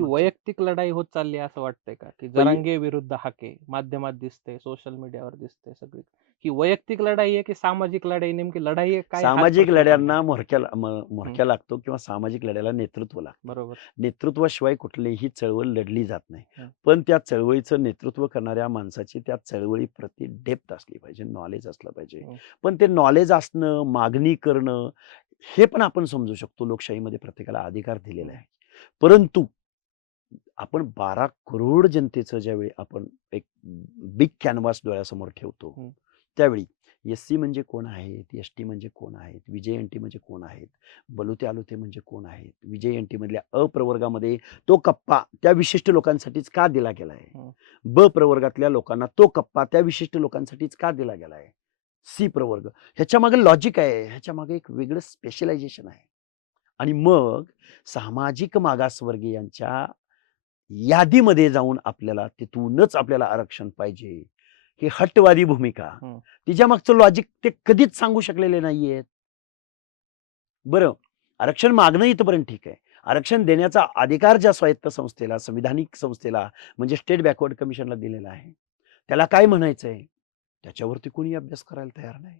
मागचं. वैयक्तिक लढाई होत चालली आहे असं वाटतंय का? की जरांगे विरुद्ध हाके माध्यमात दिसते सोशल मीडियावर दिसते सगळी ही वैयक्तिक लढाई आहे की सामाजिक लढाई? नेमकी लढाई आहे काय सामाजिक लढ्यांना मोरक्या म- मोरक्या लागतो किंवा सामाजिक लढ्याला नेतृत्व लागतं. बरोबर. नेतृत्वाशिवाय कुठलीही चळवळ लढली जात नाही. हं. पण त्या चळवळीचं नेतृत्व करणाऱ्या माणसाची त्या चळवळीप्रती डेप्थ असली पाहिजे नॉलेज असलं पाहिजे. हं. पण ते नॉलेज असणं मागणी करणं हे पण आपण समजू शकतो लोकशाहीमध्ये प्रत्येकाला अधिकार दिलेला आहे. परंतु आपण बारा करोड जनतेचं ज्यावेळी आपण एक बिग कॅनव्हास डोळ्यासमोर ठेवतो. त्यावेळी एस सी म्हणजे कोण आहेत एस टी म्हणजे कोण आहेत विजय एन टी म्हणजे कोण आहेत बलुते आलुते म्हणजे कोण आहेत विजय एन टी मधल्या अ प्रवर्गामध्ये तो कप्पा त्या विशिष्ट लोकांसाठीच का दिला गेला आहे. ब प्रवर्गातल्या लोकांना तो कप्पा त्या विशिष्ट लोकांसाठीच का दिला गेला आहे सी प्रवर्ग ह्याच्या मागे लॉजिक आहे ह्याच्या मागे एक वेगळं स्पेशलायझेशन आहे आणि मग सामाजिक मागासवर्गीयांच्या यादीमध्ये जाऊन आपल्याला तिथूनच आपल्याला आरक्षण पाहिजे. ही हटवादी भूमिका. तिच्या मागचं लॉजिक ते कधीच सांगू शकलेले नाहीयेत बरं आरक्षण मागणं इथपर्यंत ठीक आहे. आरक्षण देण्याचा अधिकार ज्या स्वायत्त संस्थेला संविधानिक संस्थेला म्हणजे स्टेट बॅकवर्ड कमिशनला दिलेला आहे त्याला काय म्हणायचंय? त्याच्यावरती कोणी अभ्यास करायला तयार नाही.